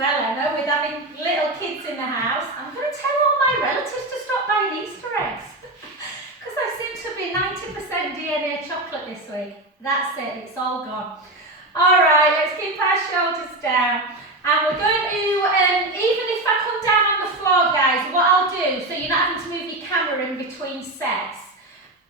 well, Emma, with having little kids in the house. I'm going to tell all my relatives to stop buying Easter eggs. Because I seem to be 90% DNA chocolate this week. That's it, it's all gone. Alright, let's keep our shoulders down. And we're going to, even if I come down on the floor, guys, what I'll do, so you're not having to move your camera in between sets,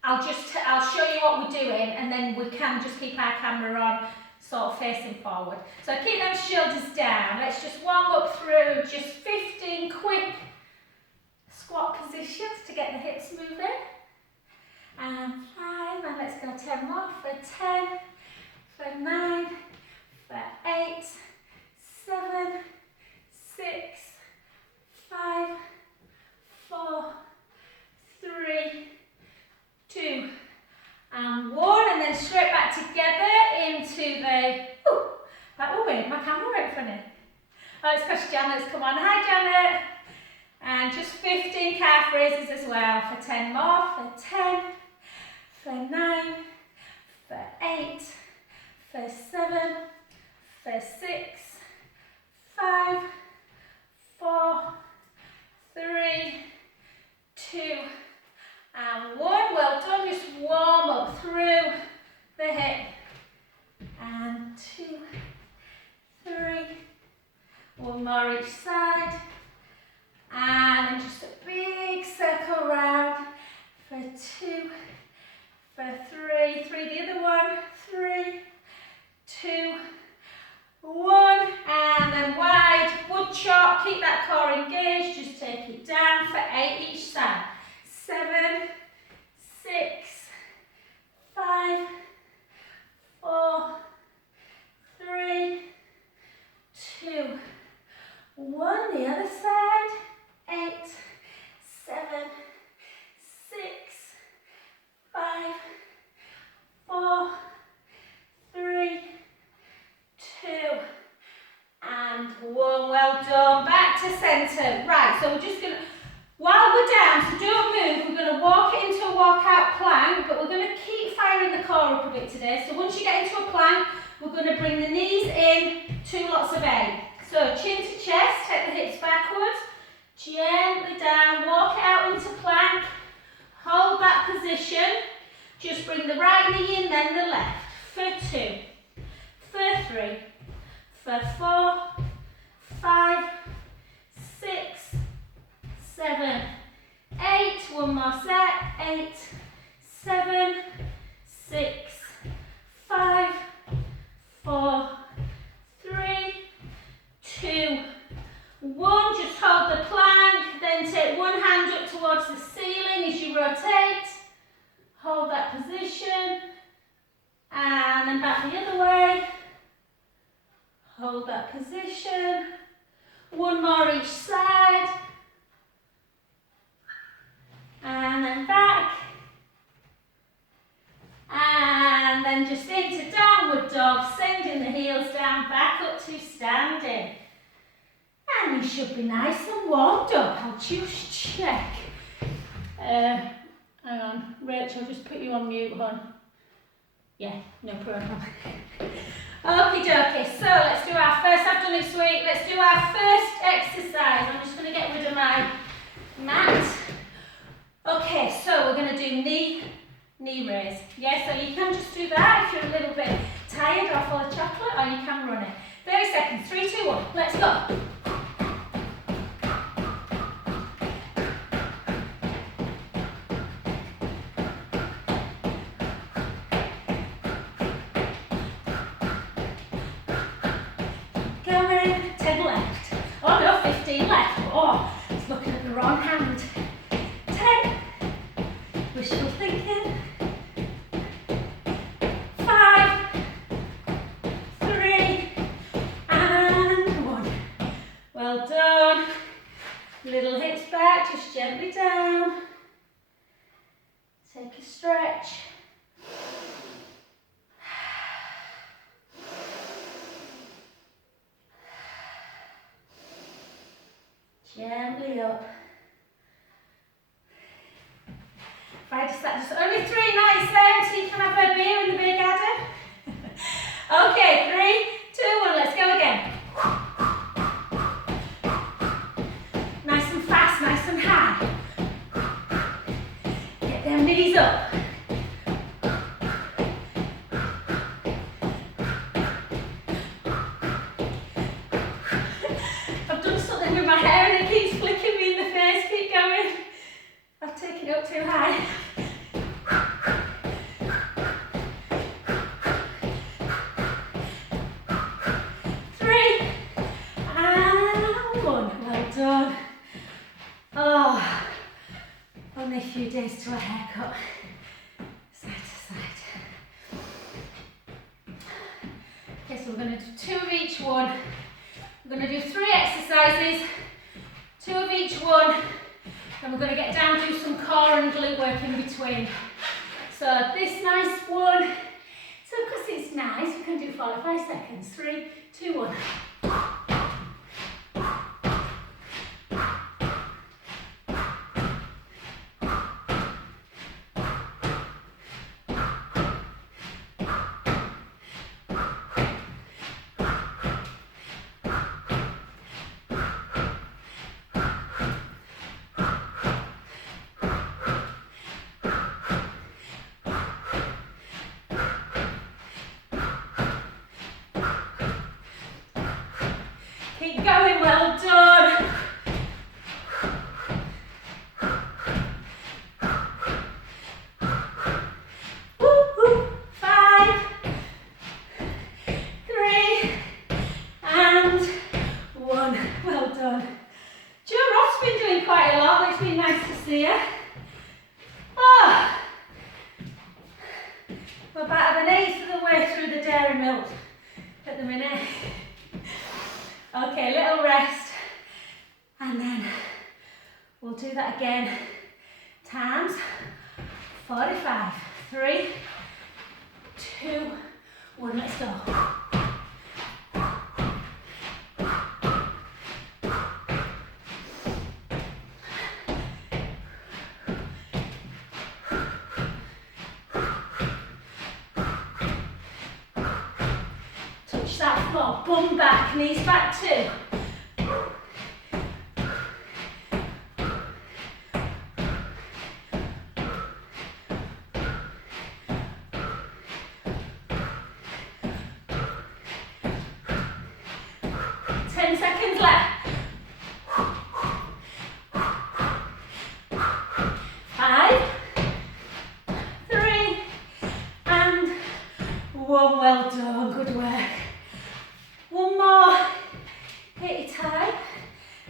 I'll show you what we're doing, and then we can just keep our camera on, sort of facing forward. So keep those shoulders down. Let's just warm up through just 15 quick squat positions to get the hips moving. And 5, and let's go 10 more for 10, for 9, for 8, 7, 6, 5, 4, 3, 2, and 1, and then straight back together into the, that will weird, my camera went funny. Oh, it's because Janet's come on. Hi Janet! And just 15 calf raises as well, for 10 more, for 10, for 9, for 8, for 7, for 6, 5, 4, 3, 2, and 1. Well done, just warm up through the hip. And 2, 3, 1 more each side. And just a big circle round for 2, for 3, 3 the other one, 3, 2, 1, and then wide wood chop, keep that core engaged, just take it down for 8 each side. 7, 6, 5, 4, 3, 2, 1, the other side, 8, 7, 6, 5, 4, 3, 2, and 1. Well done. Back to centre. Right, so we're just going to, while we're down, so don't move, we're going to walk it into a walkout plank, but we're going to keep firing the core up a bit today. So once you get into a plank, we're going to bring the knees in, 2 lots of 8. So chin to chest, take the hips backwards, gently down, walk it out into plank, hold that position, just bring the right knee in, then the left, for 2, for 3, for 4, 5, 6, 7, 8, 1 more set, 8, 7, 6, 5, 4, 3, 2, 1, just hold the plank, then take one hand up towards the ceiling as you rotate, hold that position, and then back the other way, hold that position, 1 more each side, and then back, and then just into downward dog, sending the heels down, back up to standing. And you should be nice and warmed up. I'll just check. Hang on, Rachel, just put you on mute, hon. Yeah, no problem. Okie dokie, so let's do our first, I've done this week, let's do our first exercise. I'm just going to get rid of my mat. Okay, so we're going to do knee raise. Yeah, so you can just do that if you're a little bit tired or full of chocolate, or you can run it. 30 seconds, 3, 2, 1, let's go. Going, 10 left. Oh no, 15 left. Oh, it's looking at the wrong hand. 10. Wishful thinking. 5, 3, and 1. Well done. Little hips back, just gently down. Take a stretch. Gently up. knees up. I've done something with my hair and it keeps flicking me in the face. Keep going. I've taken it up too high. Only a few days to a haircut. Side to side. Okay, so we're going to do 2 of each one. We're going to do 3 exercises, 2 of each one, and we're going to get down to some core and glute work in between. So this nice one, so because it's nice, we can do 45 seconds. 3, 2, 1. Keep going, well done. Woo, woo. 5, 3, and 1. Well done. Jo Roth's been doing quite a lot, but it's been nice to see her. Oh. We're about an eighth of the way through the dairy milk at the minute. Okay, little rest, and then we'll do that again, times 45. 3, 2, 1, let's go. Touch that floor, bum back, knees back too. 10 seconds left. 5, 3, and 1. Well done, good work. One more. Hit your time.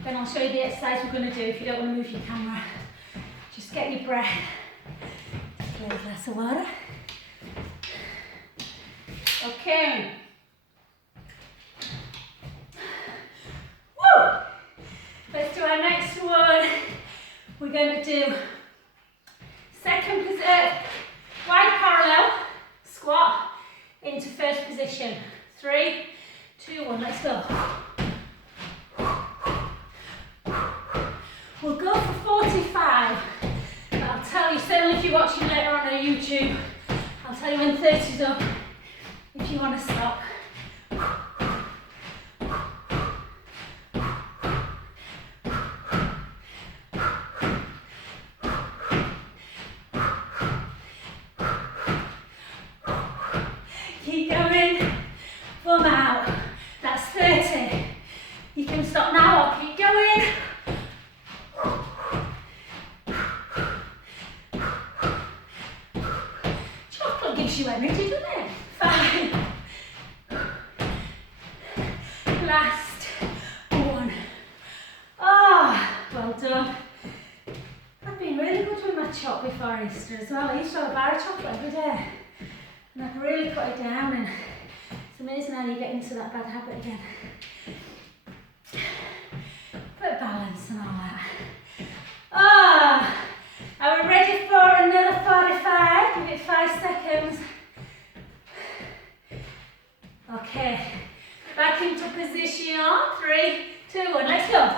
Then I'll show you the exercise we're going to do if you don't want to move your camera. Just get your breath. Just get a glass of water. Okay. Woo! Let's do our next one. We're going to do second position, wide parallel, squat into first position. 3, 2, 1, let's go. We'll go for 45, but I'll tell you, certainly if you're watching later on YouTube, I'll tell you when 30's up, if you want to stop. Keep going, bum out. That's 30. You can stop now or keep going. Chocolate gives you energy, doesn't it? 5. Last 1. Oh, well done. I've been really good with my choc before Easter as well. I used to have a bar of chocolate every day. And I've really cut it down, and it's amazing how you get into that bad habit again. Bit of balance and all that. Ah, are we ready for another 45? Give it 5 seconds. Okay, back into position. 3, 2, 1, let's go.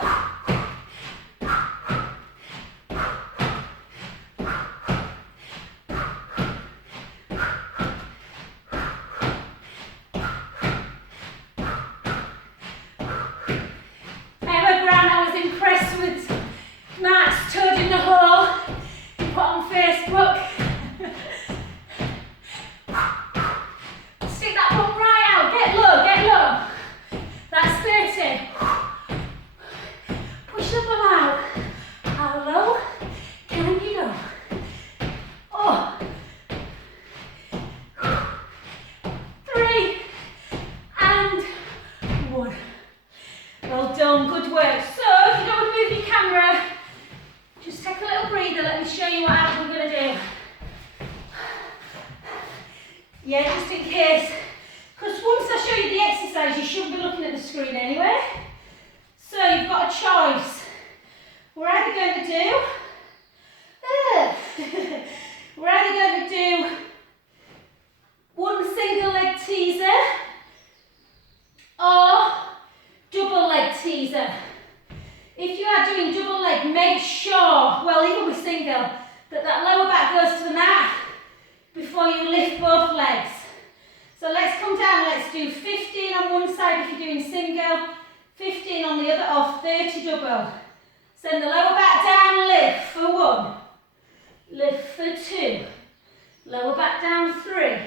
Matt's toad in the hole, he put on Facebook. Yeah, just in case. Because once I show you the exercise, you shouldn't be looking at the screen anyway. So you've got a choice. We're either going to do, we're either going to do one single leg teaser or double leg teaser. If you are doing double leg, make sure, well even with single, that lower back goes to the mat before you lift both legs. So let's come down, let's do 15 on one side if you're doing single, 15 on the other, or 30 double. Send the lower back down, lift for 1, lift for 2, lower back down 3,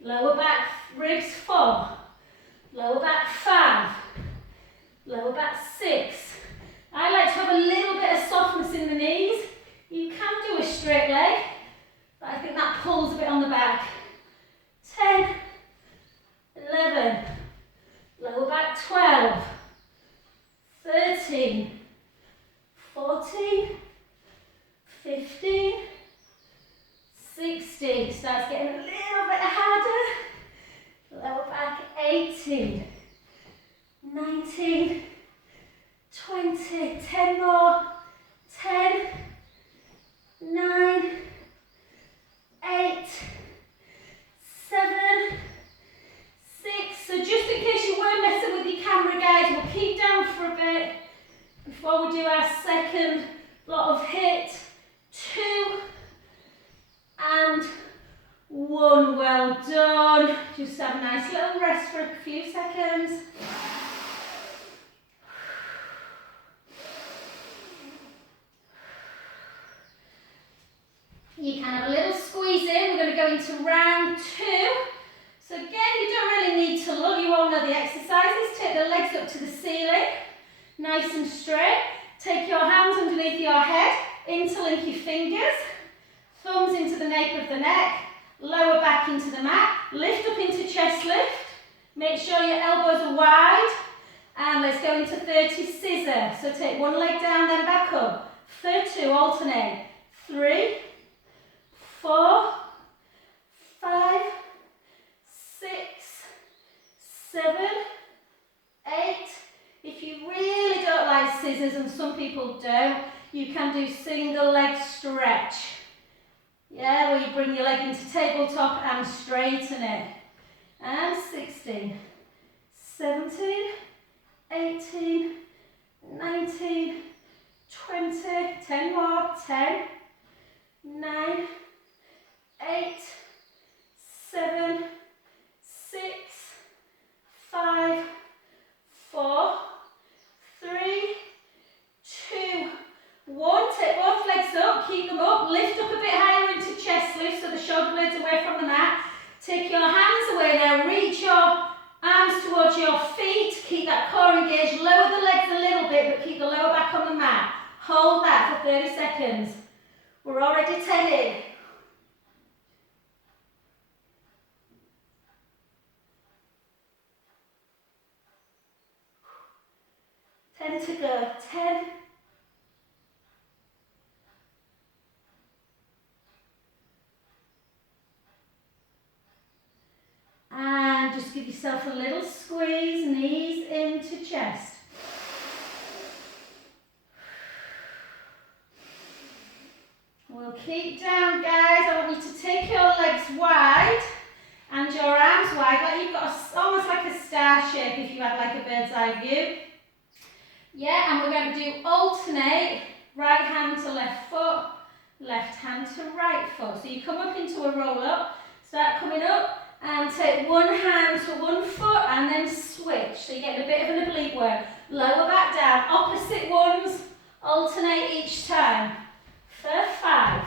lower back ribs 4, lower back 5, lower back 6. I like to have a little bit of softness in the knees. You can do a straight leg, but I think that pulls a bit on the back. 10, 11, lower back 12, 13, 14, 15, 16. Starts getting a little bit harder. Lower back 18, 19, 20, 10 more, 10, 9, 8, 7, 6. So just in case you were messing with your camera, guys, we'll keep down for a bit before we do our second lot of hit. 2 and 1. Well done. Just have a nice little rest for a few seconds. You can have a little squeeze in. We're going to go into round 2. So again, you don't really need to look. You all know the exercises. Take the legs up to the ceiling, nice and straight. Take your hands underneath your head, interlink your fingers, thumbs into the nape of the neck, lower back into the mat, lift up into chest lift. Make sure your elbows are wide. And let's go into 30 scissor. So take one leg down, then back up. For 2, alternate. 3, 4, 5, 6, 7, 8. If you really don't like scissors, and some people don't, you can do single leg stretch. Yeah, where you bring your leg into tabletop and straighten it. And 16, 17, 18, 19, 20, 10 more, 10, 9, 8, 7, 6, 5, 4, 3, 2, 1. Take both legs up, keep them up, lift up a bit higher into chest lift so the shoulder blades away from the mat. Take your hands away now, reach your arms towards your feet, keep that core engaged, lower the legs a little bit but keep the lower back on the mat. Hold that for 30 seconds. We're already 10 in. 10 to go. 10. And just give yourself a little squeeze, knees into chest. We'll keep down, guys. I want you to take your legs wide and your arms wide, like you've got almost like a star shape if you had like a bird's eye view. Yeah, and we're going to do alternate, right hand to left foot, left hand to right foot. So you come up into a roll up, start coming up, and take one hand to one foot and then switch. So you get a bit of an oblique work. Lower back down, opposite ones, alternate each time. For 5,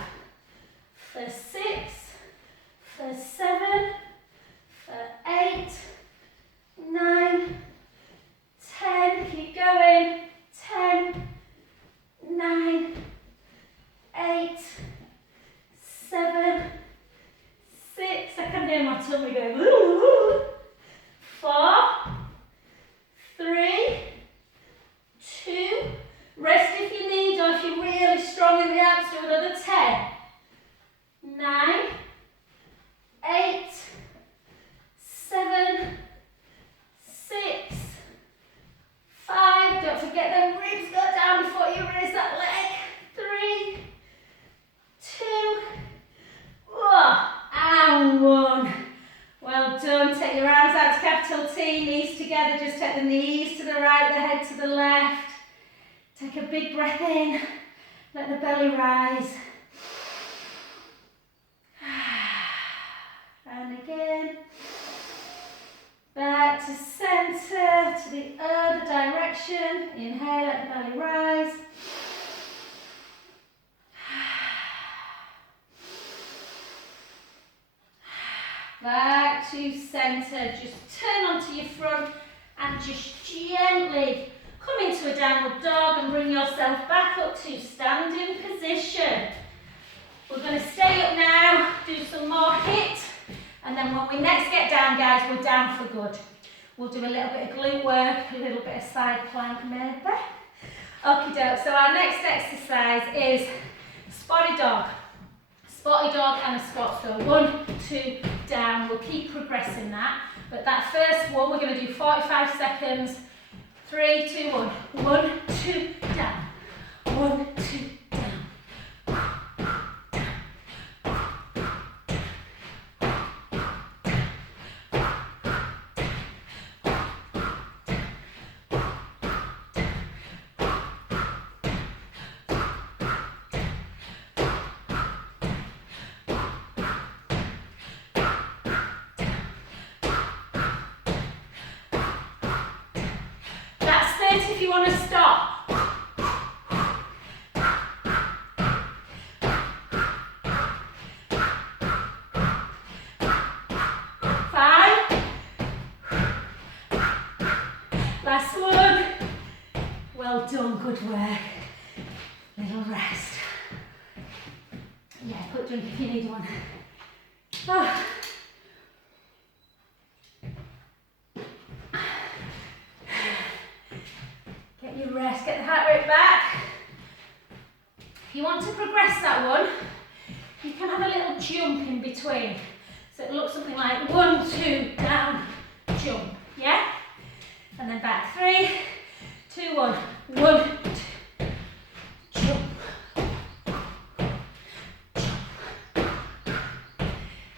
for 6, for 7, for 8, 9, 10, keep going, 10, 9, 8, 7, 6, I can hear my tummy going, woo, 4, 3, 2, rest if you need, or if you're really strong in the abs, do another 10, 9, 8, the knees to the right, the head to the left. Take a big breath in. Let the belly rise. And again. Back to centre, to the other direction. Inhale, let the belly rise. Back to centre. Just turn onto your front and just gently come into a downward dog and bring yourself back up to standing position. We're going to stay up now, do some more HIIT, and then when we next get down, guys, we're down for good. We'll do a little bit of glute work, a little bit of side plank maybe. Okie doke, so our next exercise is spotty dog. Spotty dog and a squat, so 1, 2, down. We'll keep progressing that, but that first one, we're going to do 45 seconds. 3, 2, 1. 1, 2, down. 1, 2, down. If you want to stop. 5. Last one. Well done, good work. Little rest. Yeah, put drink if you need one. Oh. Get your rest, get the heart rate back. If you want to progress that one, you can have a little jump in between. So it looks something like 1, 2, down, jump, yeah? And then back, 3, 2, 1, 1, 2, jump.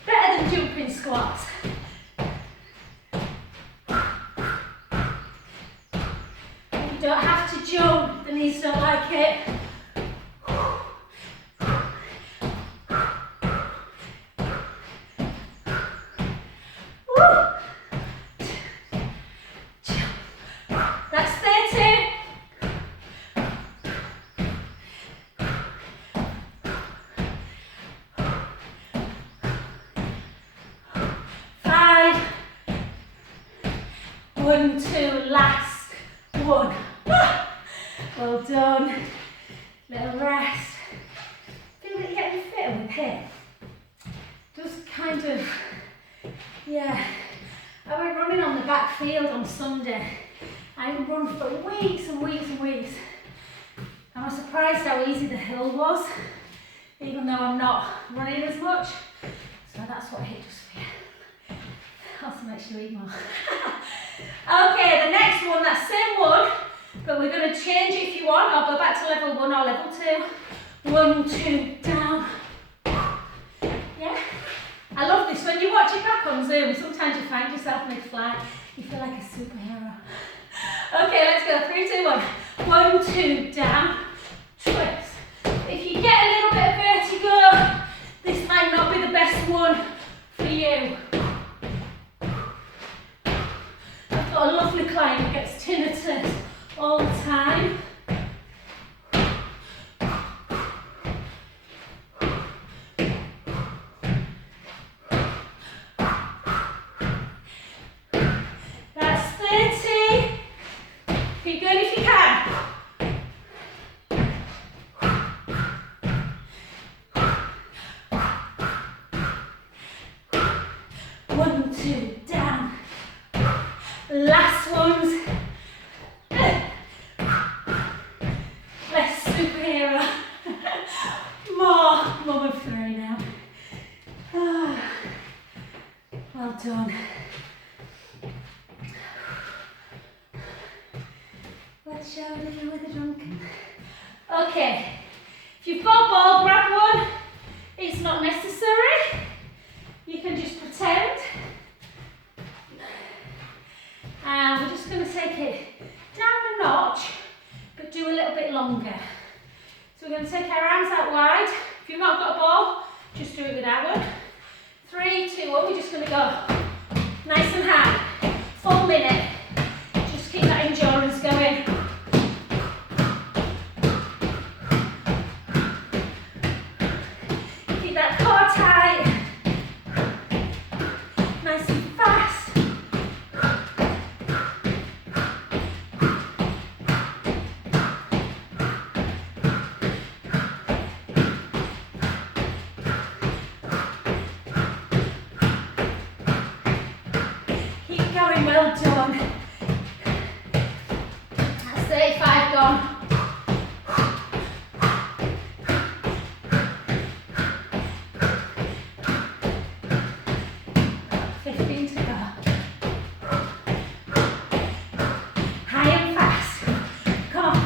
Better than jumping squats. You don't have to jump, the knees don't like it. That's 30. Five. 1, 2, last one. Well done. Little rest. Feel that you're getting fitter with HIIT. Just kind of, yeah. I went running on the back field on Sunday. I run for weeks and weeks and weeks. I was surprised how easy the hill was, even though I'm not running as much. So that's what HIIT does for you. Also makes you eat more. Okay, the next one, that same one, but we're going to change it if you want. I'll go back to level 1 or level 2. 1, 2, down. Yeah? I love this. When you watch it back on Zoom, sometimes you find yourself mid-flight. You feel like a superhero. Okay, let's go. 3, 2, 1. 1, 2, down. Twist. If you get a little bit of vertigo, this might not be the best one for you. I've got a lovely client who gets tinnitus all the time. That's 30. Keep going if you can. One, two, down. Last ones. Less superhero. More mum of 3 now. Well done. Let's show you with a drunken. Okay, if you've got a ball, grab one. It's not necessary. You can just pretend. And we're just going to take do it with that one. 3, 2, 1. We're just going to go nice and high. Full minute. Just keep that endurance going. Keep that core tight. Nice and fast. Keep going, well done. That's 35 gone. 15 to go. High and fast. Come on.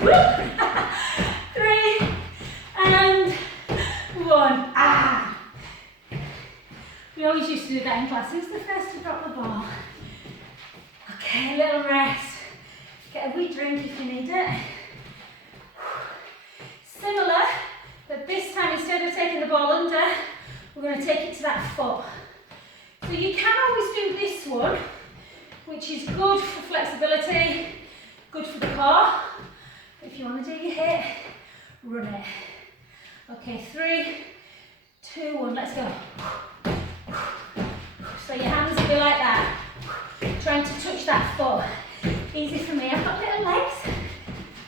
Woo! 3 and 1. Ah! We always used to do that in class. Who's the first to drop the ball? Okay, a little rest. Get a wee drink if you need it. Similar, but this time instead of taking the ball under, we're going to take it to that foot. So you can always do this one, which is good for flexibility, good for the core. If you want to do your hit, run it. Okay, 3, 2, 1, let's go. So your hands will be like that, trying to touch that foot. Easy for me, I've got little legs.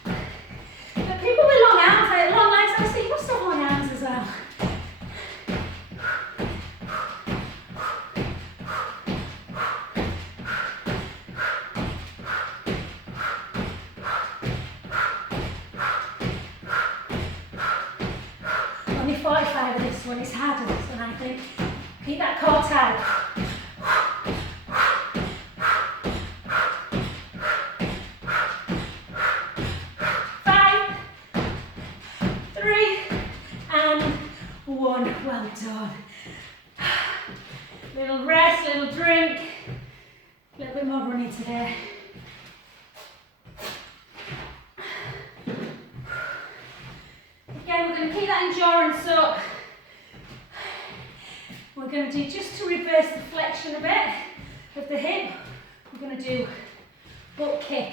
But people with long arms, long legs, I see you must have long arms as well. Only 45 of this one, it's harder this one, I think. Keep that core tight. 5, 3, and 1. Well done. Little rest, little drink. A little bit more running today. Again, we're going to keep that endurance up. We're going to do, just to reverse the flexion a bit of the hip, we're going to do butt kick.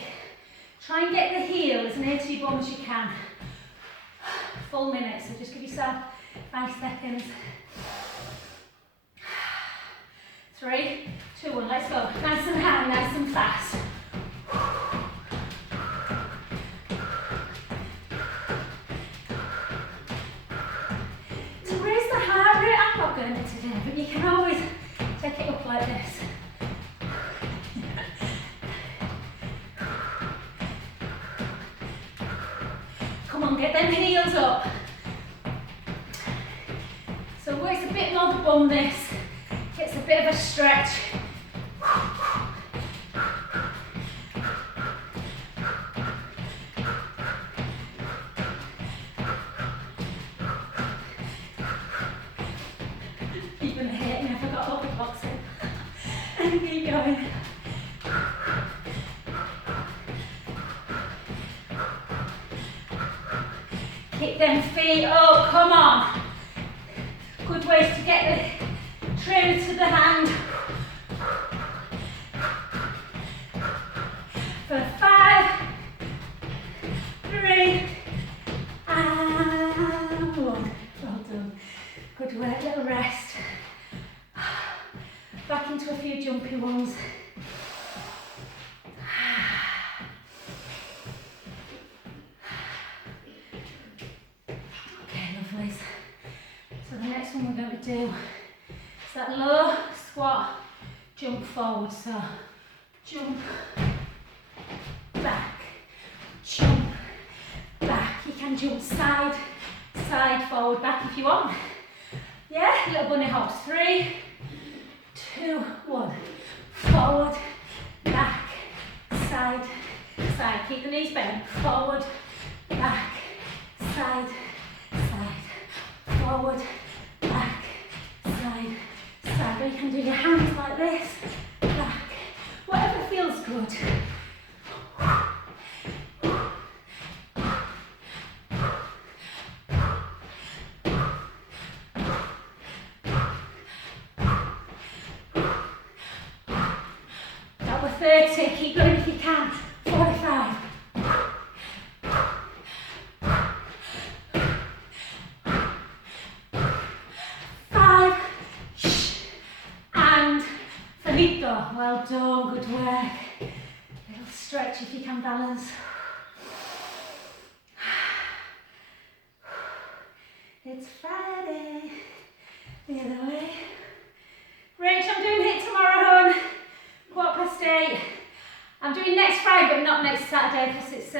Try and get the heel as near to your bum as you can. Full minute, so just give yourself 5 seconds. 3, 2, 1, let's go. Nice and high, nice and fast. To raise the heart rate, I'm not going to today, but you can always take it up like this. Come on, get them heels up. So it works a bit more the bum this. It's a bit of a stretch. Even a hit, never got all the boxing. And keep going. Kick them feet up, come on. Good ways to get the trainer to the hand. For 5, 3, and 1. Well done. Good work, little rest. Back into a few jumpy ones. Okay, lovely. So the next one we're going to do is that low squat, jump forward. So jump, back, jump, back. You can jump side, side, forward, back if you want. Yeah, little bunny hops. 3, 2, 1. Forward, back, side, side. Keep the knees bent. Forward, back, side, side. Forward, back, side, side. Or you can do your hands like this, back. Whatever feels good. well done, good work. Little stretch if you can balance. It's Friday, the other way. Rach, I'm doing HIIT tomorrow, hon. 8:15. I'm doing next Friday, but not next Saturday, because it's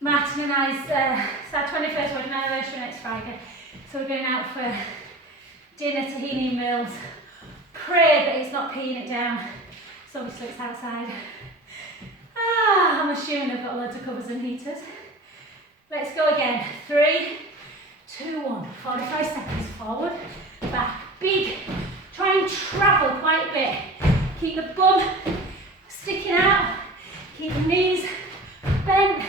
Martin and I's it's our 21st wedding anniversary next Friday. So we're going out for dinner, tahini meals. Pray that it's not peeing it down, so obviously it's outside. I'm assuming I've got loads of covers and heaters. Let's go again. 3, 2, 1. 45 seconds. Forward, back, big. Try and travel quite a bit. Keep the bum sticking out. Keep the knees bent.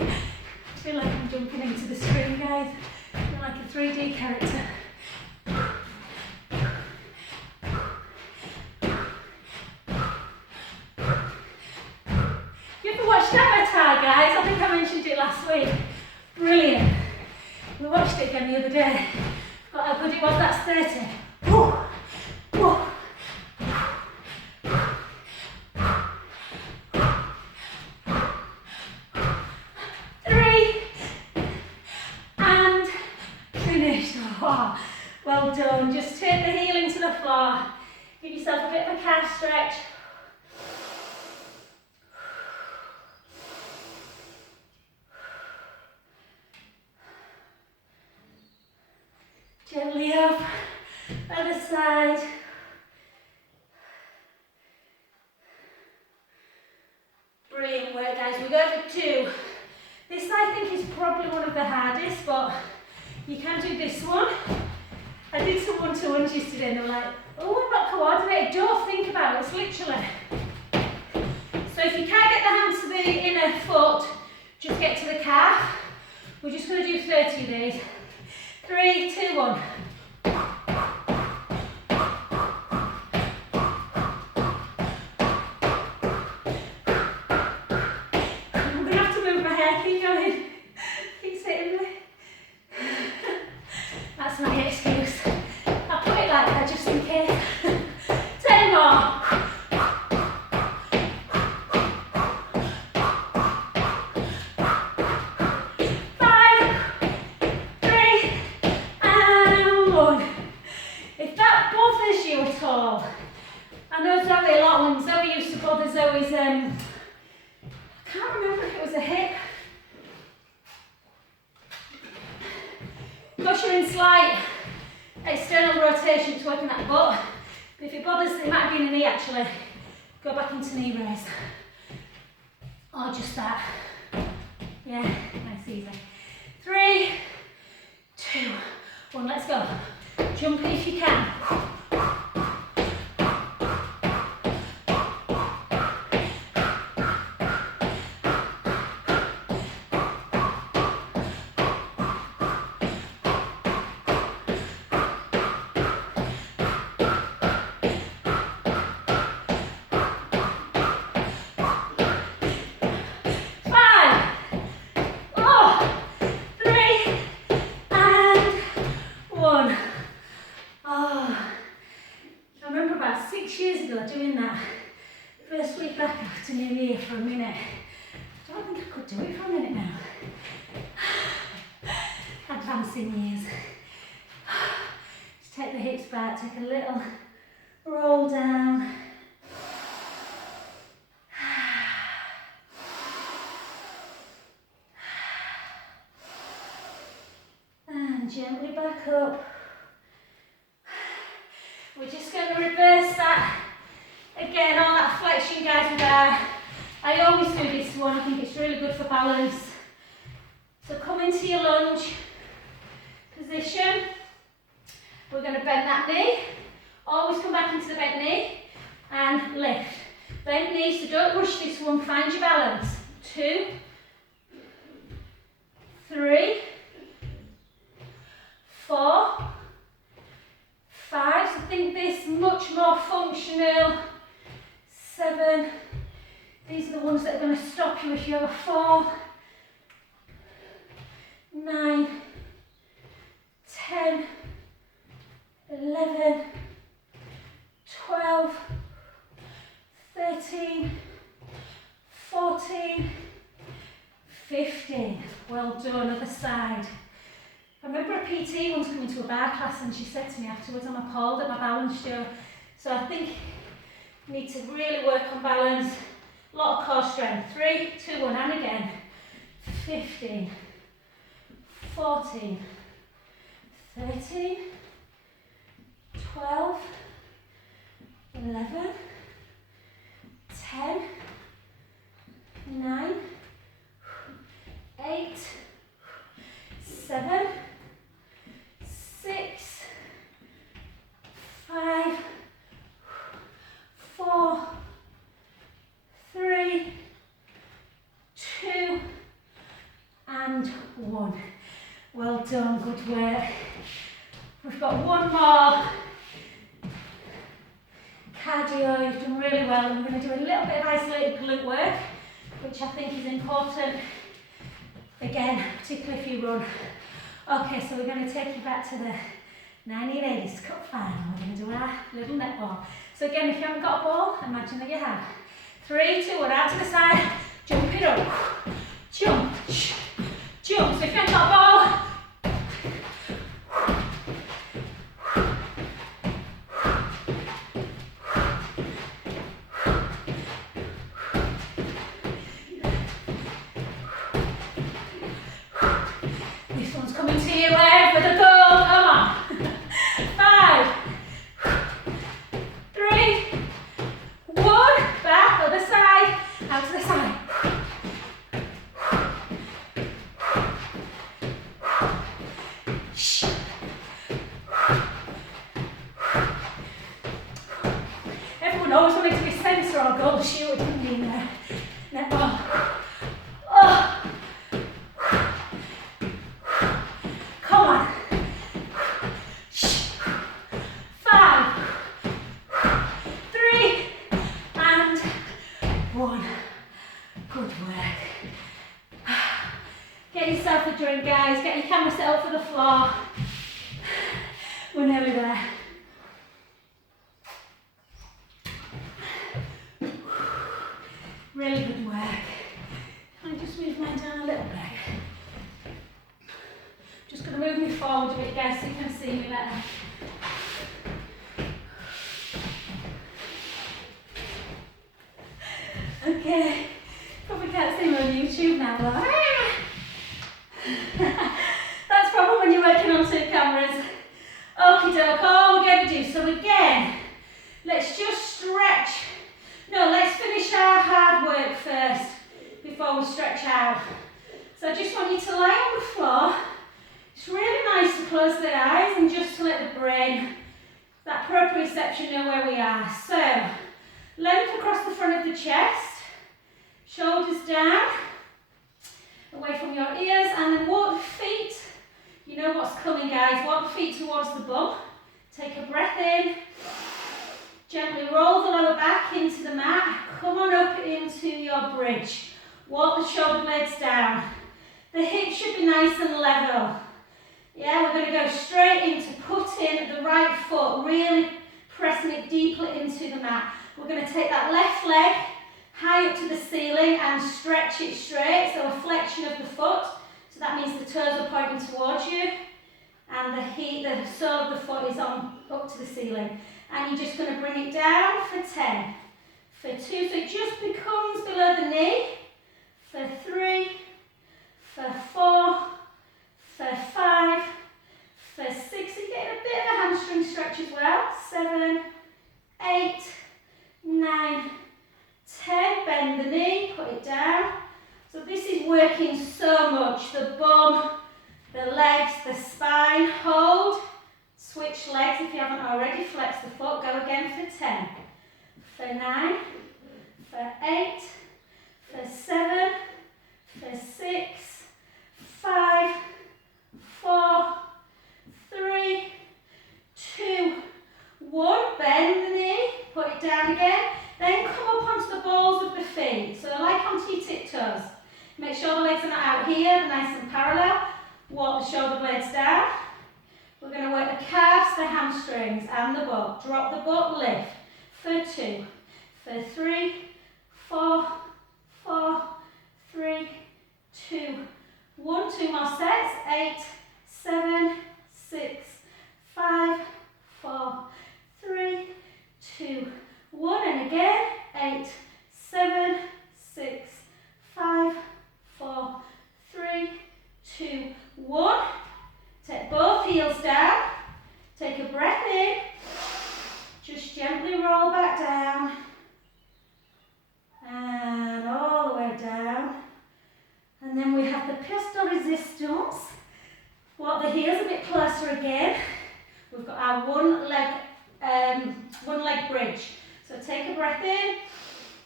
I feel like I'm jumping into the screen, guys. I feel like a 3D character. You ever watched Avatar, guys? I think I mentioned it last week. Brilliant. We watched it again the other day. But how good it was, that's 30. Woo. Woo. 3 and finished. Oh, well done. Just take the heel into the floor. Give yourself a bit of a calf stretch. Gently up, other side. Brilliant work, guys. We go for 2. This I think is probably one of the hardest, but you can do this one. I did some one-to-ones yesterday and they were like, oh, we're not coordinated. Don't think about it, it's literally. So if you can't get the hand to the inner foot, just get to the calf. We're just going to do 30 of these. 3, 2, 1. I'm going to have to move my hair, keep going. Keeps hitting me. That's my excuse. I put it like that just in case. 10 more. 5, 3, and 1. If that bothers you at all, I know Zoe a lot when Zoe used to bother Zoe's, I can't remember if it was a hip. Because you're in slight external rotation to working that butt. But if it bothers, it might be in the knee actually. Go back into knee raise. Or just that. Yeah, nice, easy. 3, 2, 1, let's go. Jump it if you can. 6 years ago doing that first week back after New Year for a minute. I don't think I could do it for a minute now. Advancing years. Just take the hips back, take a little roll down. And gently back up. We're just going to reverse that. Again, all that flexion, guys, with our, I always do this one, I think it's really good for balance. So come into your lunge position. We're going to bend that knee. Always come back into the bent knee and lift. Bent knee, so don't rush this one, find your balance. 2, 3, 4, 5, so think this much more functional. 7, these are the ones that are going to stop you if you have a fall. 9, 10, 11, 12, 13, 14, 15. Well done, other side. I remember a PT once coming to a bar class and she said to me afterwards, I'm appalled at my balance, Joe. So I think you need to really work on balance. A lot of core strength. 3, 2, 1, and again. 15, 14, 13, 12, 11, 10, 9, 8, 7, 6, 5, 4, 3, 2, and 1. Well done, good work. We've got one more cardio, you've done really well. I'm going to do a little bit of isolated glute work, which I think is important, again, particularly if you run. Okay, so we're going to take you back to the 90 Ladies Cup final. We're going to do our little netball. So again, if you haven't got a ball, imagine that you have. 3, 2, 1, out to the side, jump it up, jump, jump. So if you haven't got a ball, this one's coming to you, Ed, for the goal, come on. 5, 3, 1, back, other side, out to the side. Everyone always wanted to be centre or goal shield, didn't they, in there? Netball. Oh. Come on. 5, 3, and 1. Good work. Get yourself a drink, guys. Get your camera set up for the floor. We're nearly there. Really good work. Can I just move mine down a little bit? Just going to move me forward a bit, guys, so you can see me better. Okay, probably can't see me on YouTube now, though. That's probably when you're working on 2 cameras. Okie doke, all we're going to do, so again, let's just stretch. No, let's finish our hard work first before we stretch out. So I just want you to lie on the floor. It's really nice to close the eyes and just to let the brain, that proprioception, know where we are. So, length across the front of the chest, shoulders down, away from your ears, and then walk the feet. You know what's coming, guys. Walk the feet towards the bum. Take a breath in. Gently roll the lower back into the mat. Come on up into your bridge. Walk the shoulder blades down. The hips should be nice and level. Yeah, we're going to go straight into putting the right foot, really pressing it deeply into the mat. We're going to take that left leg high up to the ceiling and stretch it straight, so a flexion of the foot. So that means the toes are pointing towards you and the sole of the foot is on up to the ceiling. And you're just going to bring it down for 10, for 2, so it just becomes below the knee, for 3, for 4, for 5, for 6, so you're getting a bit of a hamstring stretch as well, 7, 8, 9, 10, bend the knee, put it down. So this is working so much, the bum, the legs, the spine, hold. Switch legs if you haven't already, flex the foot, go again for 10, for 9, for 8, for 7, for 6, 5, 4, 3, 2, 1, bend the knee, put it down again, then come up onto the balls of the feet, so like onto your tiptoes. Make sure the legs are not out here, they're nice and parallel. Walk the shoulder blades down. We're going to work the calves, the hamstrings and the butt. Drop the butt, lift. For 2, for 3, 4, 4, 3, 2, 1. 2 more sets. 8, 7, 6, 5, 4, 3, 2, 1. And again. 8, 7, 6, 5, 4, 3, 2, 1. Take both heels down. Take a breath in. Just gently roll back down. And all the way down. And then we have the pistol resistance. Walk the heels a bit closer again. We've got our one leg bridge. So take a breath in.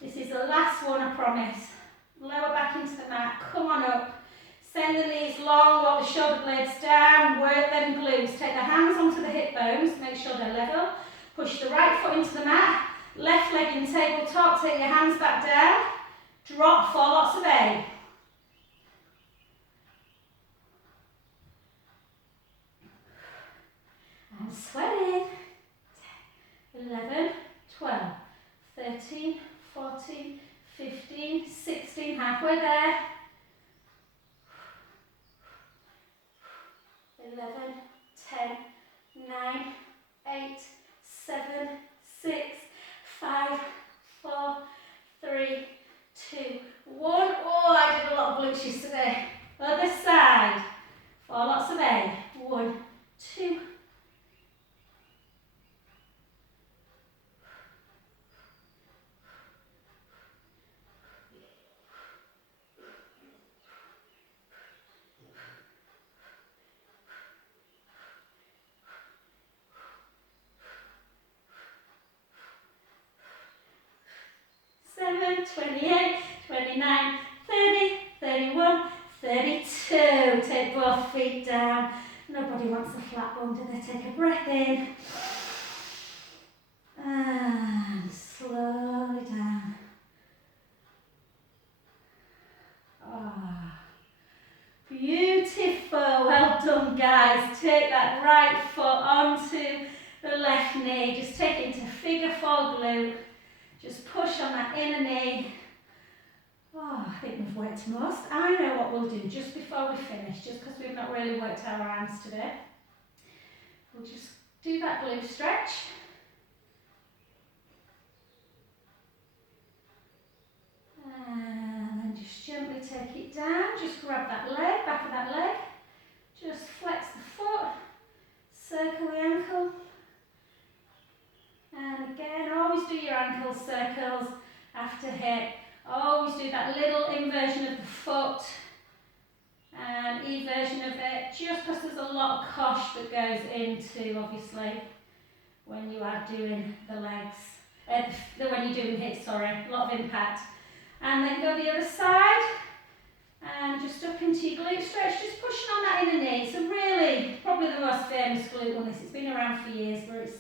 This is the last one, I promise. Lower back into the mat. Come on up. Send the knees long, walk the shoulder blades down, work them glutes. Take the hands onto the hip bones, make sure they're level. Push the right foot into the mat, left leg in tabletop, take your hands back down. Drop 4 lots of 8. And sweat in. 11, 12, 13, 14, 15, 16, halfway there. 11, 10, 9, 8, 7, 6, 5, 4, 3, 2, 1. Oh, I did a lot of glutes yesterday. Other side. 4 lots of 8. 1, 2. Seven, 28, 29, 30, 31, 32. Take both feet down. Nobody wants a flat bum, do they? Take a breath in. And slowly down. Ah, beautiful. Well done, guys. Take that right foot onto the left knee. Just take it into figure 4 glute. Just push on that inner knee. Oh, I think we've worked most. I know what we'll do just before we finish, just because we've not really worked our arms today. We'll just do that glute stretch. And then just gently take it down. Just grab that leg, back of that leg. Just flex the foot. Circle the ankle. And again, always do your ankle circles after hip. Always do that little inversion of the foot and eversion of it, just because there's a lot of cosh that goes into, obviously, when you are doing the legs, when you're doing hips, sorry, a lot of impact. And then go the other side and just up into your glute stretch, just pushing on that inner knee. So really, probably the most famous glute one. It's been around for years, but it's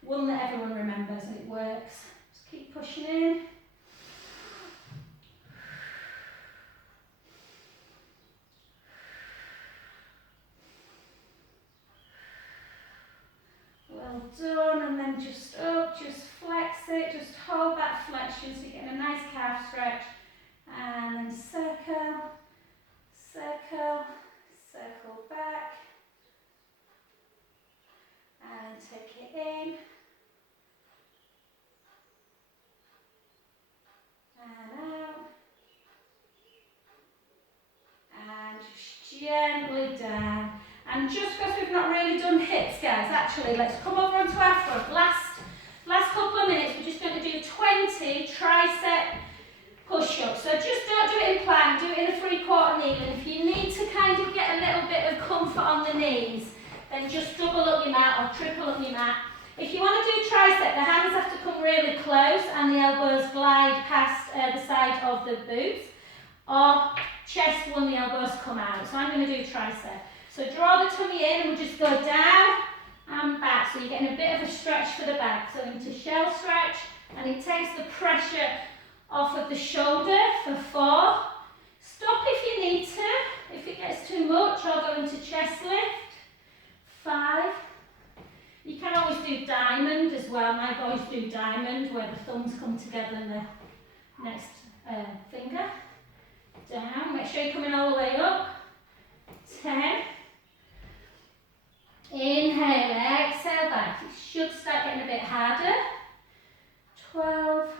one that everyone remembers and it works. Just keep pushing in. Well done, and then just up, just flex it, just hold that flexion so you're getting a nice calf stretch. And then circle, circle, circle back. And take it in. And out. And just gently down. And just because we've not really done hips, guys, actually, let's come over onto our front. Last couple of minutes, we're just going to do 20 tricep push-ups. So just don't do it in plank, do it in a 3/4 knee. And if you need to kind of get a little bit of comfort on the knees, then just double up your mat or triple up your mat. If you want to do tricep, the hands have to come really close and the elbows glide past the side of the boots, or chest when the elbows come out. So I'm going to do tricep. So draw the tummy in and we'll just go down and back. So you're getting a bit of a stretch for the back. So into shell stretch, and it takes the pressure off of the shoulder for 4. Stop if you need to, if it gets too much, or go into chest lift. 5, well. My boys do diamond, where the thumbs come together and the next finger. Down. Make sure you're coming all the way up. 10. Inhale, exhale back. It should start getting a bit harder. 12.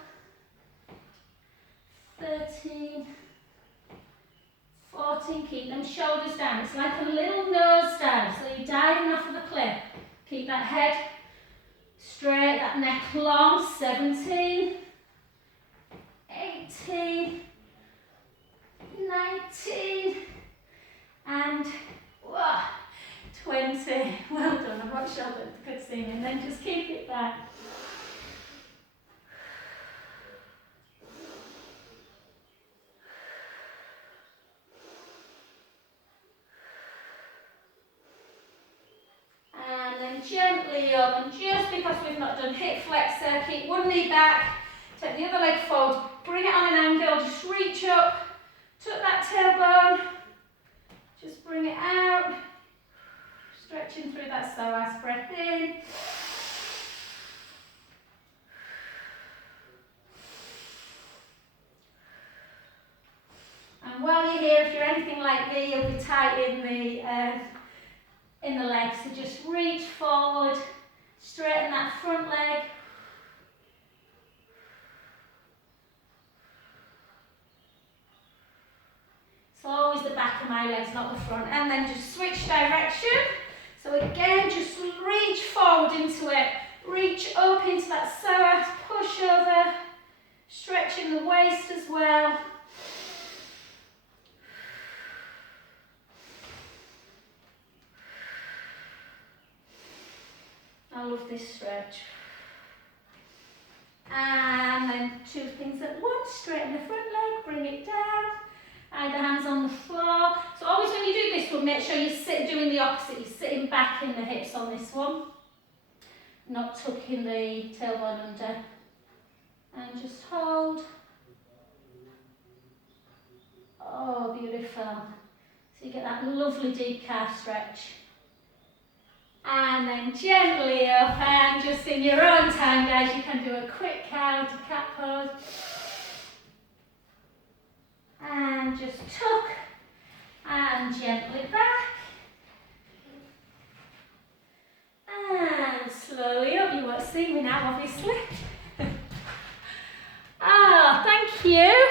13. 14. Keep them shoulders down. It's like a little nose dive, so you're diving off of the cliff. Keep that head straight, that neck long. 17. 18. 19. And 20. Well done. I'm not sure that you could see me. And then just keep it back. And then gently up. And just because we've not done hip flexor, keep one knee back. Take the other leg forward. Bring it on an angle. Just reach up. Tuck that tailbone. Just bring it out. Stretching through that psoas. Breath in. And while you're here, if you're anything like me, you'll be tight in the legs. So just reach forward, straighten that front leg. It's always the back of my legs, not the front. And then just switch direction. So again, just reach forward into it. Reach up into that psoas, push over, stretching the waist as well. I love this stretch. And then two things at once. Straighten the front leg, bring it down. Either hands on the floor. So always when you do this one, make sure you're doing the opposite. You're sitting back in the hips on this one. Not tucking the tailbone under. And just hold. Oh, beautiful. So you get that lovely deep calf stretch. And then gently up, and just in your own time, guys, you can do a quick cow to cat pose. And just tuck, and gently back. And slowly up. You won't see me now, obviously. Ah, thank you.